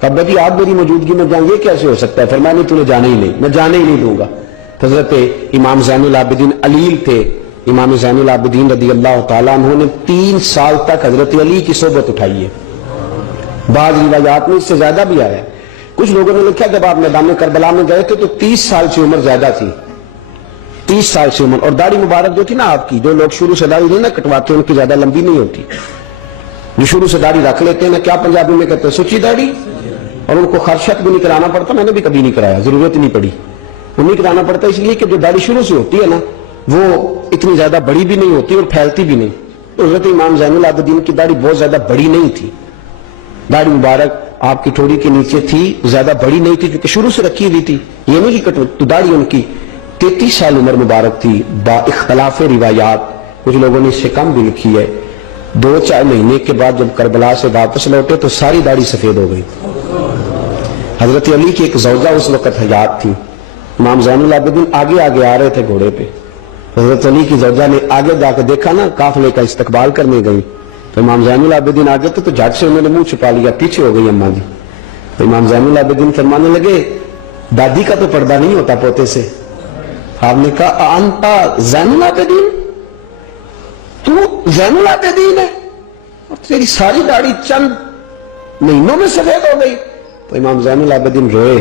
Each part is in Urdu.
کہا جی آپ میری موجودگی میں جائیں، یہ کیسے ہو سکتا ہے؟ فرمایا نہیں، تمہیں جانے ہی نہیں، میں جانے ہی نہیں دوں گا۔ حضرت امام زین العابدین علیل تھے، امام زین العابدین رضی اللہ تعالیٰ عنہ نے 3 سال تک حضرت علی کی صحبت اٹھائی ہے۔ بعض روایات میں اس سے زیادہ بھی آیا ہے۔ کچھ لوگوں نے لکھا جب آپ میدان کربلا میں گئے تھے تو 30 سال سے عمر زیادہ تھی، 30 سال سے عمر، اور داڑھی مبارک جو تھی نا آپ کی، جو لوگ شروع سے داڑھی نہیں نا کٹواتے ان کی زیادہ لمبی نہیں ہوتی، جو شروع سے داڑھی رکھ لیتے ہیں نا، کیا پنجابی میں کہتے ہیں، سچی داڑھی، اور ان کو خرشت بھی نہیں کرانا پڑتا، میں نے بھی کبھی نہیں کرایا، ضرورت نہیں پڑی، وہ نہیں کرانا پڑتا اس لیے کہ جو داڑھی شروع سے ہوتی ہے نا وہ اتنی زیادہ بڑی بھی نہیں ہوتی اور پھیلتی بھی نہیں۔ تو حضرت امام زین العابدین کی داڑھی بہت زیادہ بڑی نہیں تھی، داڑھی مبارک آپ کی ٹھوڑی کے نیچے تھی، زیادہ بڑی نہیں تھی کیونکہ شروع سے رکھی ہوئی تھی، یہ نہیں کہ تو داڑھی ان کی 33 سال عمر مبارک تھی، با اختلاف روایات، کچھ لوگوں نے اس سے کم بھی لکھی ہے۔ 2-4 مہینے کے بعد جب کربلا سے واپس لوٹے تو ساری داڑھی سفید ہو گئی۔ حضرت علی کی ایک زوجہ اس وقت حیات تھی، امام زین العابدین آگے آگے آ رہے تھے گھوڑے پہ، حضرت علی کی زوجہ نے آگے جا کے دیکھا نا، قافلے کا استقبال کرنے گئی، تو امام زین العابدین آگے تھے تو جھٹ سے انہوں نے منہ چھپا لیا، پیچھے ہو گئی اماں جی۔ تو امام زین العابدین فرمانے لگے دادی کا تو پردہ نہیں ہوتا پوتے سے۔ آپ نے کہا انتا زین العابدین، تو زین العابدین ہے اور تیری ساری داڑھی چند مہینوں میں سفید ہو گئی؟ تو امام زین العابدین روئے،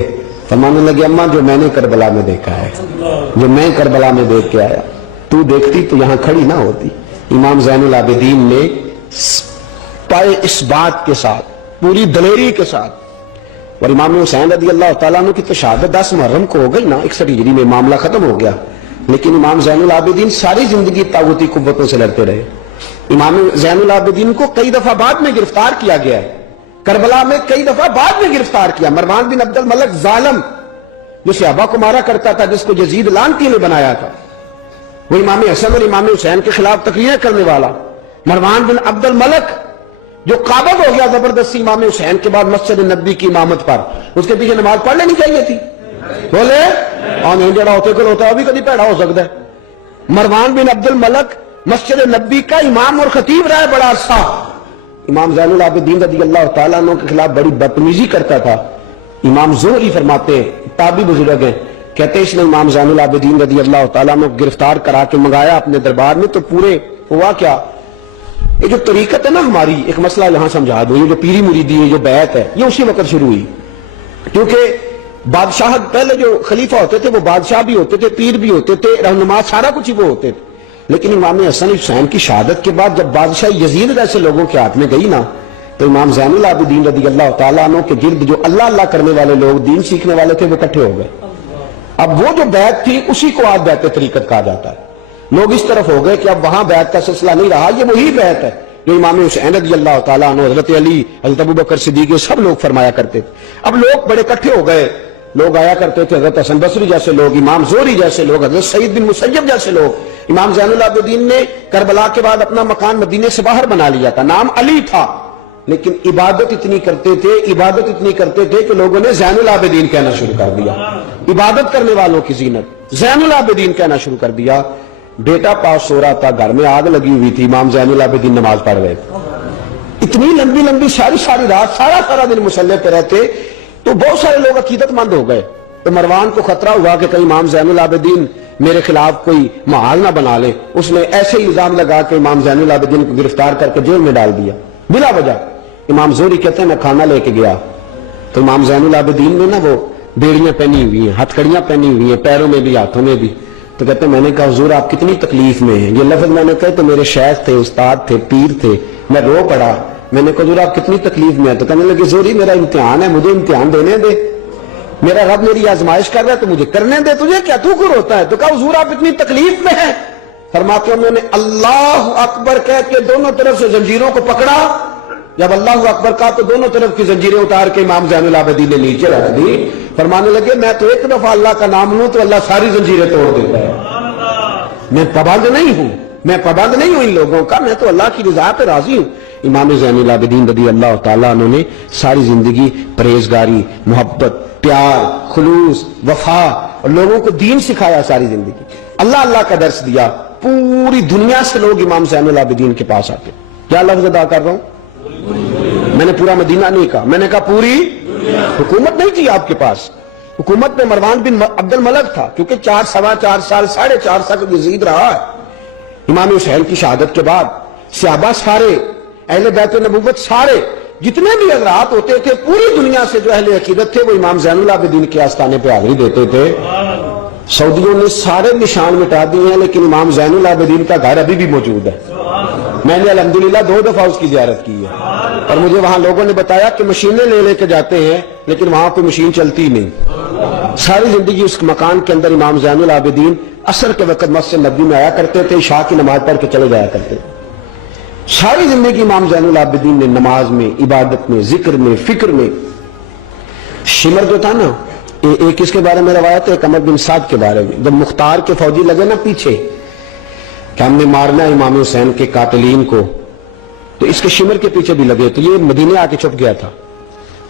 فرمانے لگے اماں جو میں نے کربلا میں دیکھا ہے، جو میں کربلا میں دیکھ کے آیا، تو دیکھتی تو یہاں کھڑی نہ ہوتی۔ امام زین العابدین نے پائے اس بات کے ساتھ، پوری دلیری کے ساتھ، اور امام حسین رضی اللہ تعالیٰ عنہ کی تو شہادت 10 محرم کو ہو گئی نا، 61 ہجری میں معاملہ ختم ہو گیا، لیکن امام زین العابدین ساری زندگی طاغوتی قوتوں سے لڑتے رہے۔ امام زین العابدین کو کئی دفعہ بعد میں گرفتار کیا گیا ہے، کربلا میں کئی دفعہ بعد میں گرفتار کیا۔ مروان بن عبد الملک ظالم جو صحابہ کو مارا کرتا تھا، جس کو یزید لعنتی نے بنایا تھا، وہ امام حسن اور امام حسین کے خلاف تقریریں کرنے والا مروان بن عبد الملک جو قابض ہو گیا زبردستی امام حسین کے بعد مسجد نبی کی امامت پر، اس کے پیچھے نماز پڑھ لینی چاہیے تھی، بولے اور نہیں جڑا ہوتے کل ہوتا ابھی کبھی پیڑا ہو سکتا ہے۔ مروان بن عبد الملک مسجد نبی کا امام اور خطیب رہا ہے بڑا عرصہ، امام زین العابدین رضی اللہ تعالیٰ عنہ کے خلاف بڑی بدتمیزی کرتا تھا۔ امام زہری فرماتے ہیں، تابعی بزرگ ہیں، کہتے اس نے امام زین العابدین رضی اللہ تعالیٰ عنہ گرفتار کرا کے منگایا اپنے دربار میں، تو پورے ہوا کیا، یہ جو طریقت ہے نا ہماری، ایک مسئلہ یہاں سمجھا دو، یہ جو پیری مریدی ہے، جو بیعت ہے، یہ اسی وقت شروع ہوئی، کیونکہ بادشاہ پہلے جو خلیفہ ہوتے تھے وہ بادشاہ بھی ہوتے تھے، پیر بھی ہوتے تھے، رہنما، سارا کچھ ہی وہ ہوتے تھے، لیکن امام حسن حسین کی شہادت کے بعد جب بادشاہ یزید جیسے لوگوں کے ہاتھ میں گئی نا، تو امام زین العابدین رضی اللہ تعالیٰ عنہ کے گرد جو اللہ اللہ کرنے والے لوگ، دین سیکھنے والے تھے، وہ اکٹھے ہو گئے۔ اب وہ جو بیعت تھی اسی کو آج بیعت طریقت کہا جاتا ہے۔ لوگ اس طرف ہو گئے کہ اب وہاں بیعت کا سلسلہ نہیں رہا، یہ وہی بیعت ہے جو امام حسین رضی اللہ تعالیٰ عنہ، حضرت علی، حضرت ابوبکر صدیق، سب لوگ فرمایا کرتے تھے۔ اب لوگ بڑے اکٹھے ہو گئے، لوگ آیا کرتے تھے، حضرت حسن بصری جیسے لوگ، امام زہری جیسے لوگ، حضرت سعید بن مسیب جیسے لوگ۔ امام زین العابدین نے کربلا کے بعد اپنا مکان مدینے سے باہر بنا لیا تھا، نام علی تھا، لیکن عبادت اتنی کرتے تھے کہ لوگوں نے زین العابدین کہنا شروع کر دیا، عبادت کرنے والوں کی زینت زین العابدین کہنا شروع کر دیا۔ بیٹا پاس ہو رہا تھا، گھر میں آگ لگی ہوئی تھی، امام زین العابدین نماز پڑھ رہے تھے، اتنی لمبی لمبی ساری رات سارا دن مصلی پہ رہتے، تو بہت سارے لوگ عقیدت مند ہو گئے۔ تو مروان کو خطرہ ہوا کہ کہیں امام زین العابدین میرے خلاف کوئی محال نہ بنا لے، اس نے ایسے ہی الزام لگا کہ امام زین العابدین کو گرفتار کر کے جیل میں ڈال دیا بلا وجہ۔ امام زہری کہتے ہیں میں کھانا لے کے گیا تو امام زین العابدین نے نا وہ بیڑیاں پہنی ہوئی ہیں، ہتھ کڑیاں پہنی ہوئی ہیں، پیروں میں بھی ہاتھوں میں بھی، تو کہتے ہیں میں نے کہا حضور آپ کتنی تکلیف میں ہیں، یہ لفظ میں نے کہا تو میرے شیخ تھے، استاد تھے، پیر تھے، میں رو پڑا، میں نے کہا حضور آپ کتنی تکلیف میں ہیں، تو کہنے لگے زہری میرا امتحان ہے، مجھے امتحان دینے دے، میرا رب میری آزمائش کر رہا ہے تو مجھے کرنے دے، تجھے کیا تو کر ہوتا ہے؟ تو کہا حضور آپ اتنی تکلیف میں ہیں، فرماتے ہیں انہوں نے اللہ اکبر کہہ کے دونوں طرف سے زنجیروں کو پکڑا، جب اللہ اکبر کہا تو دونوں طرف کی زنجیریں اتار کے امام زین العابدین نے نیچے رکھ دی، فرمانے لگے میں تو ایک دفعہ اللہ کا نام لوں تو اللہ ساری زنجیریں توڑ دیتا ہے، میں پابند نہیں ہوں ان لوگوں کا، میں تو اللہ کی رضا پہ راضی ہوں۔ امام زین العابدین رضی اللہ تعالیٰ عنہ نے ساری زندگی پرہیزگاری، محبت، پیار، خلوص، وفا اور لوگوں کو دین سکھایا، ساری زندگی اللہ کا درس دیا، پوری دنیا سے لوگ امام زین العابدین کے پاس آتے۔ کیا لفظ ادا کر رہا ہوں؟ میں نے پورا مدینہ نہیں کہا، میں نے کہا پوری حکومت نہیں تھی آپ کے پاس. حکومت میں مروان بن عبد الملک تھا, کیونکہ 4.25 سال 4.5 سال یزید رہا ہے. امام حسین کی شہادت کے بعد صحابہ سارے, اہل بیت نبوت سارے, جتنے بھی حضرات ہوتے تھے پوری دنیا سے جو اہل عقیدت تھے, وہ امام زین العابدین کے آستانے پہ حاضری دیتے تھے. سعودیوں نے سارے نشان مٹا دیے ہیں, لیکن امام زین العابدین کا گھر ابھی بھی موجود ہے. میں نے الحمدللہ 2 دفعہ اس کی زیارت کی ہے, اور مجھے وہاں لوگوں نے بتایا کہ مشینیں لے کے جاتے ہیں, لیکن وہاں کوئی مشین چلتی نہیں. ساری زندگی اس مکان کے اندر امام زین العابدین عصر کے وقت مسجد نبوی میں آیا کرتے تھے, عشاء کی نماز پڑھ کے چلے جایا کرتے. ساری زندگی امام زین العابدین نے نماز میں, عبادت میں, ذکر میں, فکر میں. شمر جو تھا نا, ایک اس کے بارے میں روایت ہے, ایک عمر بن سعد کے بارے میں, جب مختار کے فوجی لگے نا پیچھے کہ ہم نے مارنا ہے امام حسین کے قاتلین کو, تو اس کے شمر کے پیچھے بھی لگے, تو یہ مدینے آ کے چھپ گیا تھا.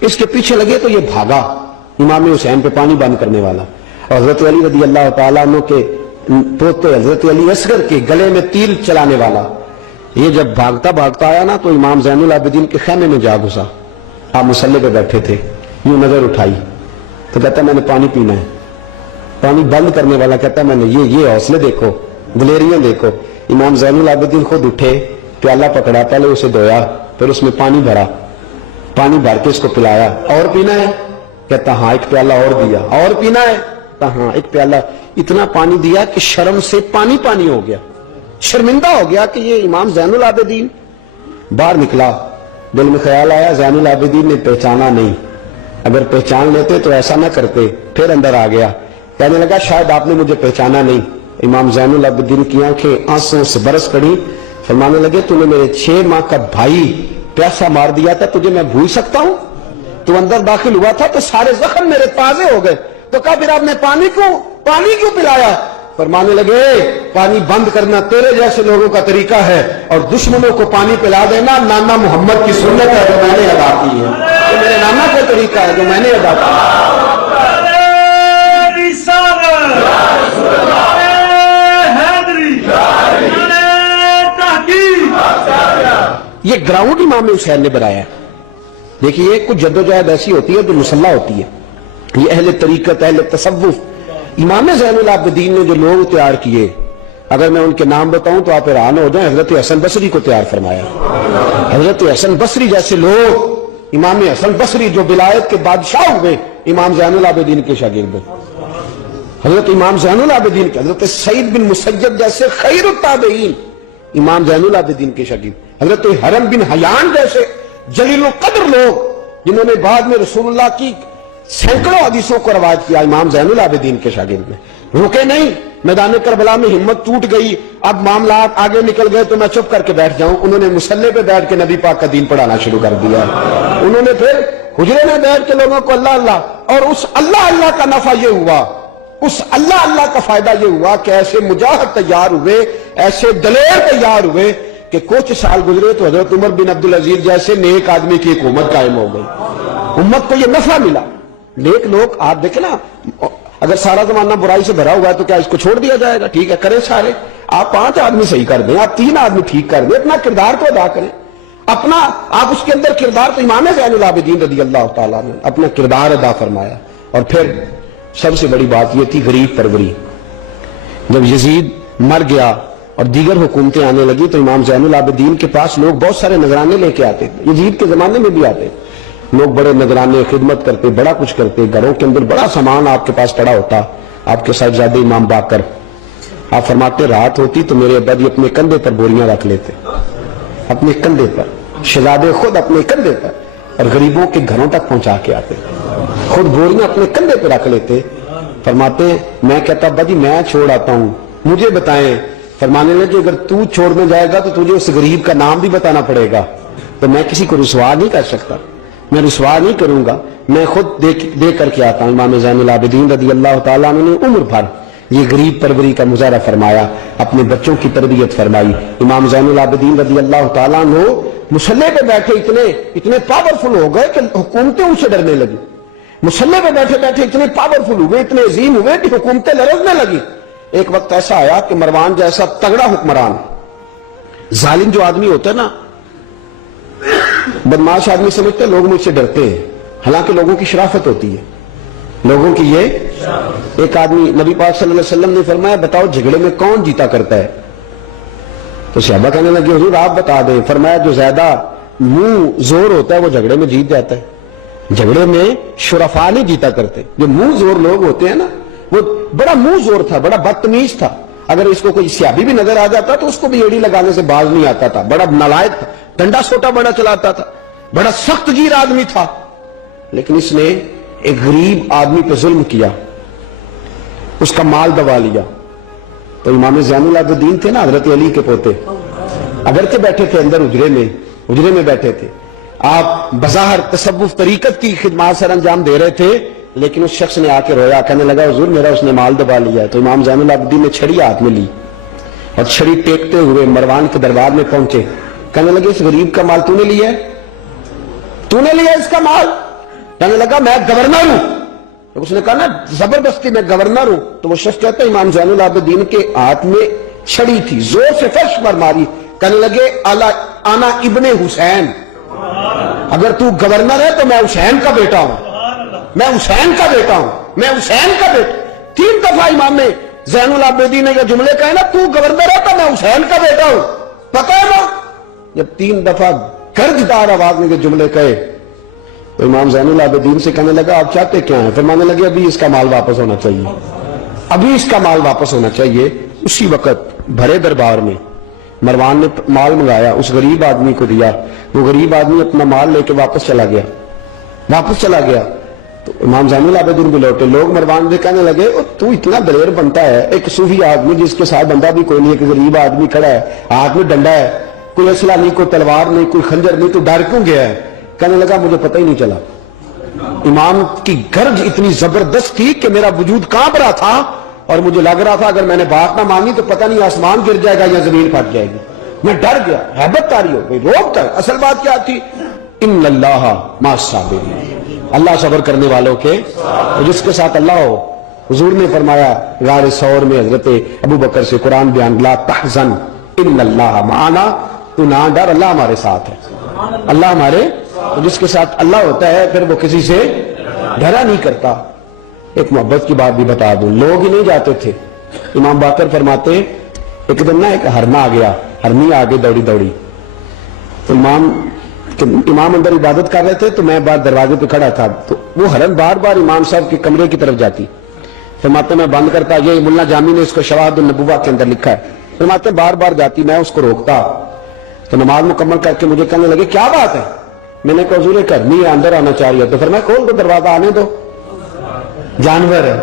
اس کے پیچھے لگے تو یہ بھاگا, امام حسین پہ پانی بند کرنے والا. اور حضرت علی رضی اللہ تعالیٰ عنہ کے پوتے حضرت علی اصغر کے گلے میں تیر چلانے والا, یہ جب بھاگتا بھاگتا آیا نا, تو امام زین العابدین کے خیمے میں جا گھسا. آپ مصلی پہ بیٹھے تھے, یوں نظر اٹھائی تو کہتا میں نے پانی پینا ہے. پانی بند کرنے والا کہتا میں نے یہ حوصلے دیکھو, دلیریاں دیکھو. امام زین العابدین خود اٹھے, پیالہ پکڑا, پہلے اسے دھویا, پھر اس میں پانی بھرا, پانی بھر کے اس کو پلایا. اور پینا ہے؟ کہتا ہاں. ایک پیالہ اور دیا. اور پینا ہے؟ کہتا ہاں. ایک پیالہ. اتنا پانی دیا کہ شرم سے پانی پانی ہو گیا, شرمندہ ہو گیا کہ یہ امام زین العابدین. باہر نکلا, دل میں خیال آیا زین العابدین نے پہچانا نہیں, اگر پہچان لیتے تو ایسا نہ کرتے. پھر اندر آ گیا, کہنے لگا شاید آپ نے مجھے پہچانا نہیں. امام زین العابدین کی آنکھیں آنسوں سے برس پڑی, فرمانے لگے تو نے میرے 6 ماہ کا بھائی پیاسا مار دیا تھا, تجھے میں بھول سکتا ہوں؟ تو اندر داخل ہوا تھا تو سارے زخم میرے تازے ہو گئے. تو کہا پھر آپ نے پانی کیوں پلایا؟ فرمانے لگے پانی بند کرنا تیرے جیسے لوگوں کا طریقہ ہے, اور دشمنوں کو پانی پلا دینا نانا محمد کی سنت ہے جو میں نے ادا کی ہے. یہ میرے نانا کا طریقہ ہے جو میں نے ادا کیا. یہ گراؤنڈ امام حسین نے بنایا. دیکھیے کچھ جدوجہد ایسی ہوتی ہے جو مسلح ہوتی ہے. یہ اہل طریقت, اہل تصوف, امام زین العابدین نے جو لوگ تیار کیے, اگر میں ان کے نام بتاؤں تو آپ حیران ہو جائیں. حضرت حسن بصری کو تیار فرمایا. حضرت حسن بصری جیسے لوگ, امام حسن بصری جو ولایت کے بادشاہ ہوئے, امام زین العابدین کے شاگرد. حضرت امام زین العابدین کے, حضرت سعید بن مسیب جیسے خیر التابعین امام زین العابدین کے شاگرد. حضرت حرم بن حیان جیسے جلیل القدر لوگ جنہوں نے بعد میں رسول اللہ کی سینکڑوں حدیثوں کو روایت کیا, امام زین العابدین کے شاگرد میں. رکے نہیں, میدان کربلا میں ہمت ٹوٹ گئی, اب معاملات آگے نکل گئے تو میں چپ کر کے بیٹھ جاؤں. انہوں نے مصلی پہ بیٹھ کے نبی پاک کا دین پڑھانا شروع کر دیا. انہوں نے پھر حجرے میں بیٹھ کے لوگوں کو اللہ اللہ, اور اس اللہ اللہ کا نفع یہ ہوا, اس اللہ اللہ کا فائدہ یہ ہوا کہ ایسے مجاہد تیار ہوئے, ایسے دلیر تیار ہوئے کہ کچھ سال گزرے تو حضرت عمر بن عبدالعزیز جیسے نیک آدمی کی حکومت قائم ہو گئی. امت کو یہ نفع ملا. نیک لوگ آپ دیکھیں نا, اگر سارا زمانہ برائی سے بھرا ہوا ہے تو کیا اس کو چھوڑ دیا جائے گا؟ ٹھیک ہے کریں سارے, آپ 5 آدمی صحیح کر دیں, آپ 3 آدمی ٹھیک کر دیں, اپنا کردار تو ادا کریں. اپنا آپ اس کے اندر کردار, تو امام زین العابدین رضی اللہ تعالیٰ نے اپنا کردار ادا فرمایا. اور پھر سب سے بڑی بات یہ تھی غریب پروری. جب یزید مر گیا اور دیگر حکومتیں آنے لگی تو امام زین العابدین کے پاس لوگ بہت سارے نذرانے لے کے آتے تھے. یزید کے زمانے میں بھی آتے لوگ, بڑے نذرانے, خدمت کرتے, بڑا کچھ کرتے. گھروں کے اندر بڑا سامان آپ کے پاس پڑا ہوتا. آپ کے صاحبزادے امام باقر, آپ فرماتے رات ہوتی تو میرے ابا جی اپنے کندھے پر بوریاں رکھ لیتے, اپنے کندھے پر, شہزادے خود اپنے کندھے پر, اور غریبوں کے گھروں تک پہنچا کے آتے, خود بوریاں اپنے کندھے پہ رکھ لیتے. فرماتے میں کہتا ابا جی میں چھوڑ آتا ہوں, مجھے بتائیں. فرمانے لگے اگر تو چھوڑنے جائے گا تو تجھے اس غریب کا نام بھی بتانا پڑے گا, تو میں کسی کو رسوا نہیں کر سکتا, میں رسوا نہیں کروں گا, میں خود دے کر کے آتا ہوں. امام زین العابدین رضی اللہ تعالیٰ عنہ نے عمر بھر یہ غریب پروری کا مظاہرہ فرمایا, اپنے بچوں کی تربیت فرمائی. امام زین العابدین رضی اللہ تعالیٰ عنہ مصلی پہ بیٹھے اتنے پاورفل ہو گئے کہ حکومتیں ان سے ڈرنے لگی. مصلی پہ بیٹھے بیٹھے اتنے پاورفل ہوئے, اتنے عظیم ہوئے کہ حکومتیں لرزنے لگی. ایک وقت ایسا آیا کہ مروان جیسا تگڑا حکمران, ظالم جو آدمی ہوتا ہے نا, بدماش آدمی سمجھتے لوگ مجھ سے ڈرتے ہیں, حالانکہ لوگوں کی شرافت ہوتی ہے، لوگوں کی یہ ایک آدمی نبی پاک صلی اللہ علیہ وسلم نے فرمایا بتاؤ جھگڑے میں کون جیتا کرتا ہے؟ تو صحابہ کہنے لگے حضور آپ بتا دیں. فرمایا جو زیادہ منہ زور ہوتا ہے وہ جھگڑے میں جیت جاتا ہے. جھگڑے میں شرفا نہیں جیتا کرتے. جو منہ زور لوگ ہوتے ہیں نا، وہ بڑا منہ زور تھا، بڑا بدتمیز تھا. اگر اس کو کوئی سیابی بھی نظر آ جاتا تو اس کو بھی ایڑی لگانے سے باز نہیں آتا تھا. بڑا نالائق تھا، ڈنڈا سوٹا بڑا چلاتا تھا، بڑا سخت گیر آدمی تھا. لیکن اس نے ایک غریب آدمی پہ ظلم کیا، اس کا مال دبا لیا. تو امام زین العابدین تھے نا، حضرت علی کے پوتے، اگرچہ بیٹھے تھے اندر حجرے میں بیٹھے تھے، آپ بظاہر تصوف طریقت کی خدمات سر انجام دے رہے تھے، لیکن اس شخص نے آ کے رویا، کہنے لگا حضور میرا اس نے مال دبا لیا ہے. تو امام زین العابدین نے چھڑی ہاتھ میں لی اور چھڑی ٹیکتے ہوئے مروان کے دربار میں پہنچے. کہنے لگے اس غریب کا مال تو نے لیا ہے؟ تو نے لیا اس کا مال؟ کہنے لگا میں گورنر ہوں. اس نے کہا نا زبردستی میں گورنر ہوں. تو وہ شخص کہتا ہے امام زین العابدین کے ہاتھ میں چھڑی تھی، زور سے فرش پر ماری. کہنے لگے آنا ابن حسین، اگر تو گورنر ہے تو میں حسین کا بیٹا ہوں، میں حسین کا بیٹا ہوں، میں حسین کا بیٹا. 3 دفعہ امام زین العابدین نے یہ جملے کہے نا، تو گورنر ہے تو میں حسین کا بیٹا ہوں. پتہ ہے نا جب 3 دفعہ گرجدار آواز میں یہ جملے کہے تو امام زین العابدین سے کہنے لگا آپ چاہتے کیا ہیں؟ فرمانے لگے ابھی اس کا مال واپس ہونا چاہیے، ابھی اس کا مال واپس ہونا چاہیے. اسی وقت بھرے دربار میں مروان نے مال منگایا، اس غریب آدمی کو دیا. وہ غریب آدمی اپنا مال لے کے واپس چلا گیا. تو امام زین العابدین بھی لوٹے. لوگ مروان سے کہنے لگے تو اتنا دلیر بنتا ہے، ایک صوفی آدمی جس کے ساتھ بندہ بھی کوئی نہیں، ایک غریب آدمی کھڑا ہے، ہاتھ میں ڈنڈا ہے، کوئی اسلحہ نہیں، کوئی تلوار نہیں، کوئی خنجر نہیں، تو ڈر کیوں گیا ہے؟ کہنے لگا مجھے پتہ ہی نہیں چلا. امام کی گرج اتنی زبردست تھی کہ میرا وجود کانپ رہا تھا اور مجھے لگ رہا تھا اگر میں نے بات نہ مانی تو پتہ نہیں آسمان گر جائے گا یا زمین پھٹ جائے گی. میں ڈر گیا، ہیبت تاری ہو گئی، روب تک. اصل بات کیا تھی؟ ان اللہ مع الصابرین، اللہ صبر کرنے والوں کے، جس کے ساتھ اللہ ہو. حضور نے فرمایا غار ثور میں حضرت ابو بکر سے قرآن بیان، لا تحزن ان اللہ معنا، تو نہ ڈر، اللہ ہمارے ساتھ ہے. اللہ ہمارے، جس کے ساتھ اللہ ہوتا ہے پھر وہ کسی سے ڈرا نہیں کرتا. ایک محبت کی بات بھی بتا دوں، لوگ ہی نہیں جاتے تھے. امام باقر فرماتے ایک دن نا ایک ہرنا آ گیا، ہرنی آگے دوڑی. تو امام اندر عبادت کر رہے تھے تو میں باہر دروازے پہ کھڑا تھا. تو وہ ہرن بار بار امام صاحب کے کمرے کی طرف جاتی. فرماتے میں بند کرتا، یہ ملا جامی نے اس کو شواہد النبوہ کے اندر لکھا ہے. فرماتے بار بار جاتی، میں اس کو روکتا. تو نماز مکمل کر کے مجھے کہنے لگے کیا بات ہے؟ میں نے کہا حضور کرنی ہے، اندر آنا چاہ رہی ہے. تو پھر میں کھول دو دروازہ، آنے دو، جانور ہے،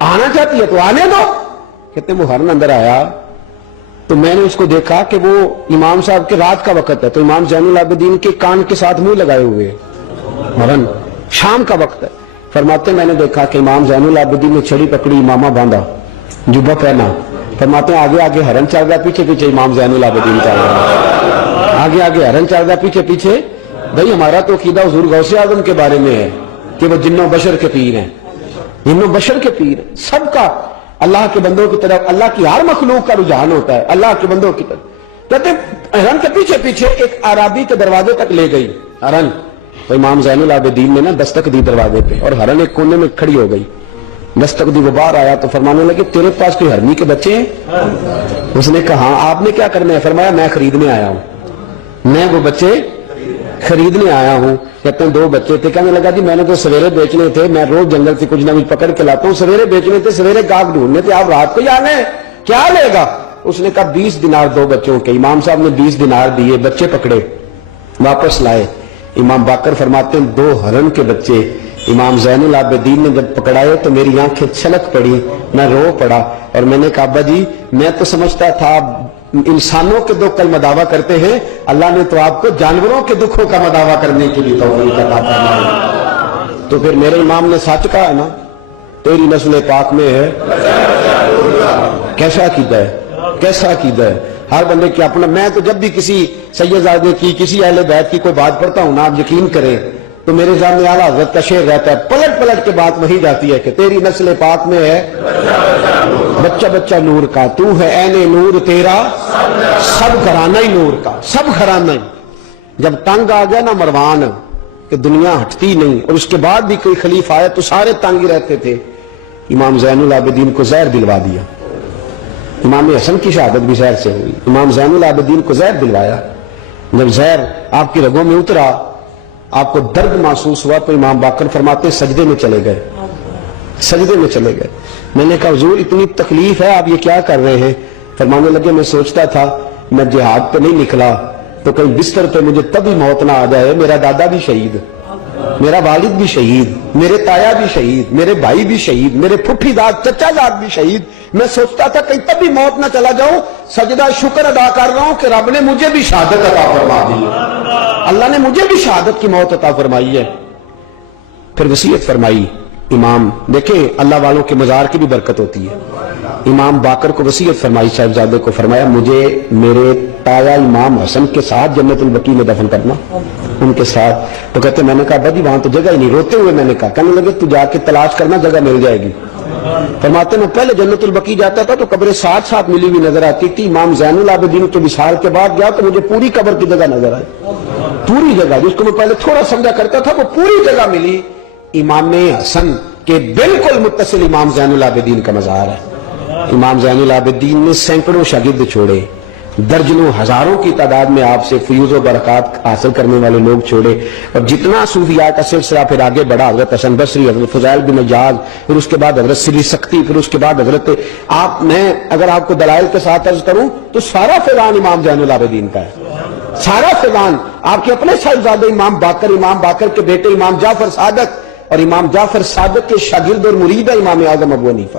آنا چاہتی ہے تو آنے دو. کہتے وہ ہرن اندر آیا تو میں نے اس کو دیکھا کہ وہ امام صاحب کے رات کا وقت ہے، تو امام زین العابدین کے کان کے ساتھ منہ لگائے ہوئے ہرن، شام کا وقت ہے. فرماتے میں نے دیکھا کہ امام زین العابدین نے چھڑی پکڑی، امامہ باندھا، جبہ پہنا. فرماتے ہیں آگے ہرن چل رہا، پیچھے امام زین العابدین چل رہا. آگے ہرن چل رہا، پیچھے. بھائی ہمارا تو عقیدہ حضور غوث اعظم کے بارے میں ہے کہ وہ جنوں بشر کے پیر ہیں، جنوں بشر کے پیر ہیں. سب کا اللہ کے بندوں کی طرف، اللہ کی ہر مخلوق کا رجحان ہوتا ہے اللہ کے بندوں کی طرف. کہتے ہرن کے پیچھے ایک عربی کے دروازے تک لے گئی ہرن. تو امام زین العابدین نے نا دستک دی دروازے پہ، اور ہرن ایک کونے میں کھڑی ہو گئی. دستک دی، وہ باہر آیا تو فرمانے لگے تیرے پاس کوئی ہرنی کے بچے ہیں؟ اس نے کہا ہاں. آپ نے کیا کرنا ہے؟ فرمایا میں خریدنے آیا ہوں، میں وہ بچے خریدنے آیا ہوں. کہتے ہیں 2 بچے تھے. کہنے لگا جی میں نے تو سویرے بیچنے تھے، میں روز جنگل سے کچھ نہ کچھ پکڑ کے لاتا ہوں، سویرے بیچنے تھے، سویرے گاہک ڈھونڈنے تھے، آپ رات کو ہی آنے کیا لے گا؟ اس نے کہا 20 دینار 2 بچوں کے. امام صاحب نے 20 دینار دیے، بچے پکڑے، واپس لائے. امام باقر فرماتے ہیں 2 ہرن کے بچے امام زین العابدین نے جب پکڑائے تو میری آنکھیں چھلک پڑی، میں رو پڑا. اور میں نے کہا ابا جی میں تو سمجھتا تھا انسانوں کے دکھ کا مداوع کرتے ہیں، اللہ نے تو آپ کو جانوروں کے دکھوں کا مداوع کرنے کے لیے توفیق عطا فرمائی. تو پھر میرے امام نے سچ کہا ہے نا، تیری نسل پاک میں ہے. کیسا عقیدہ ہے ہر بندے کی اپنا. میں تو جب بھی کسی سیدزادے کی، کسی اہل بیت کی کوئی بات پڑھتا ہوں نا، آپ یقین کریں تو میرے سامنے اعلیٰ حضرت کا شعر رہتا ہے، پلٹ کے بات وہی جاتی ہے کہ تیری نسل پاک میں ہے بچہ نور کا، تو ہے عین نور تیرا سب گھرانہ ہی نور کا، سب گھرانہ ہی. جب تنگ آ گیا نا مروان کہ دنیا ہٹتی نہیں، اور اس کے بعد بھی کوئی خلیفہ آیا تو سارے تانگی رہتے تھے، امام زین العابدین کو زہر دلوا دیا۔ امام حسن کی شہادت بھی زہر سے ہوئی، امام زین العابدین کو زہر دلوایا۔ جب زہر آپ کی رگوں میں اترا، آپ کو درد محسوس ہوا، تو امام باقر فرماتے سجدے میں چلے گئے، سجدے میں چلے گئے۔ میں نے کہا حضور اتنی تکلیف ہے، آپ یہ کیا کر رہے ہیں؟ فرمانے لگے میں سوچتا تھا میں جہاد پہ نہیں نکلا تو کہیں بستر پہ مجھے تبھی موت نہ آ جائے، میرا دادا بھی شہید، میرا والد بھی شہید، میرے تایا بھی شہید، میرے بھائی بھی شہید، میرے پھپھی داد چچا داد بھی شہید، میں سوچتا تھا کہیں تب بھی موت نہ چلا جاؤں۔ سجدہ شکر ادا کر رہا ہوں کہ رب نے مجھے بھی شہادت عطا فرما دی، اللہ نے مجھے بھی شہادت کی موت عطا فرمائی ہے۔ پھر وصیت فرمائی امام، دیکھیں اللہ والوں کے مزار کی بھی برکت ہوتی ہے۔ امام باقر کو وصیت فرمائی، صاحبزادے کو فرمایا مجھے میرے تایا امام حسن کے ساتھ جنت البقیع میں دفن کرنا، ان کے ساتھ۔ تو کہتے میں نے کہا بھائی وہاں تو جگہ ہی نہیں، روتے ہوئے میں نے کہا، کہنے لگے تو جا کے تلاش کرنا، جگہ مل جائے گی۔ فرماتے میں پہلے جنت البقیع جاتا تھا تو قبریں ساتھ ساتھ ملی ہوئی نظر آتی تھی، امام زین العابدین کے وصال کے بعد گیا تو مجھے پوری قبر کی جگہ نظر آئی، پوری جگہ جس کو میں پہلے تھوڑا سمجھا کرتا تھا وہ پوری جگہ ملی۔ امام حسن کے بالکل متصل امام زین العابدین کا مزار ہے۔ امام زین العابدین نے سینکڑوں شاگرد چھوڑے، درجنوں ہزاروں کی تعداد میں آپ سے فیوز و برکات حاصل کرنے والے لوگ چھوڑے، اور جتنا صوفیاء کا سلسلہ پھر آگے بڑھا، حضرت حسن بصری، حضرت فضیل بن عیاض، پھر اس کے بعد حضرت سری سختی، پھر اس کے بعد حضرت میں اگر آپ کو دلائل کے ساتھ عرض کروں تو سارا فیضان امام زین العابدین کا ہے، سارا فیضان۔ آپ کے اپنے صاحبزادے امام باقر کے بیٹے امام جعفر صادق، اور امام جعفر صادق کے شاگرد اور مرید ہے امام اعظم ابو حنیفہ۔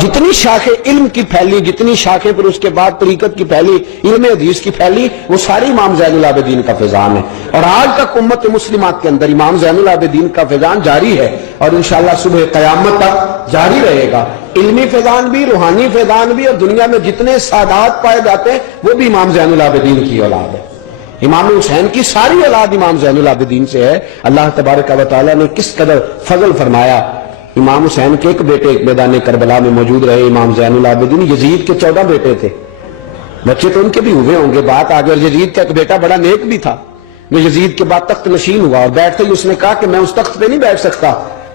جتنی شاخیں علم کی پھیلی، جتنی شاخیں پھر اس کے بعد طریقت کی پھیلی، علم حدیث کی پھیلی، وہ ساری امام زین العابدین کا فیضان ہے، اور آج تک امت مسلمہ کے اندر امام زین العابدین کا فیضان جاری ہے، اور انشاءاللہ صبح قیامت تک جاری رہے گا۔ علمی فیضان بھی، روحانی فیضان بھی، اور دنیا میں جتنے سادات پائے جاتے ہیں وہ بھی امام زین العابدین کی اولاد ہے۔ امام حسین کی ساری اولاد امام زین العابدین سے ہے۔ اللہ تبارک و تعالیٰ نے کس قدر فضل فرمایا۔ امام حسین کے ایک بیٹے میدان کربلا میں موجود رہے، امام زین العابدین۔ یزید کے 14 بیٹے تھے، بچے تو ان کے بھی ہوئے ہوں گے، بات آگے۔ اور یزید کا ایک بیٹا بڑا نیک بھی تھا، جو یزید کے بعد تخت نشین ہوا، اور بیٹھتے ہی اس نے کہا کہ میں اس تخت پہ نہیں بیٹھ سکتا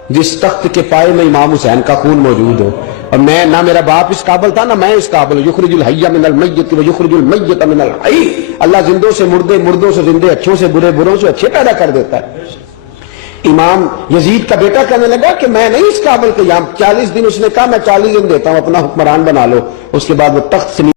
جس تخت کے پائے میں امام حسین کا خون موجود ہو، اور میں نہ میرا باپ اس قابل تھا نہ میں اس قابل ہوں۔ یخرج الحی من المیت و یخرج المیت من الحی، اللہ زندوں سے مردے، مردوں سے زندے، اچھوں سے برے، بروں سے اچھے پیدا کر دیتا ہے۔ امام یزید کا بیٹا کہنے لگا کہ میں نہیں اس قابل کہ یہاں 40 دن، اس نے کہا میں 40 دن دیتا ہوں، اپنا حکمران بنا لو۔ اس کے بعد وہ تخت سے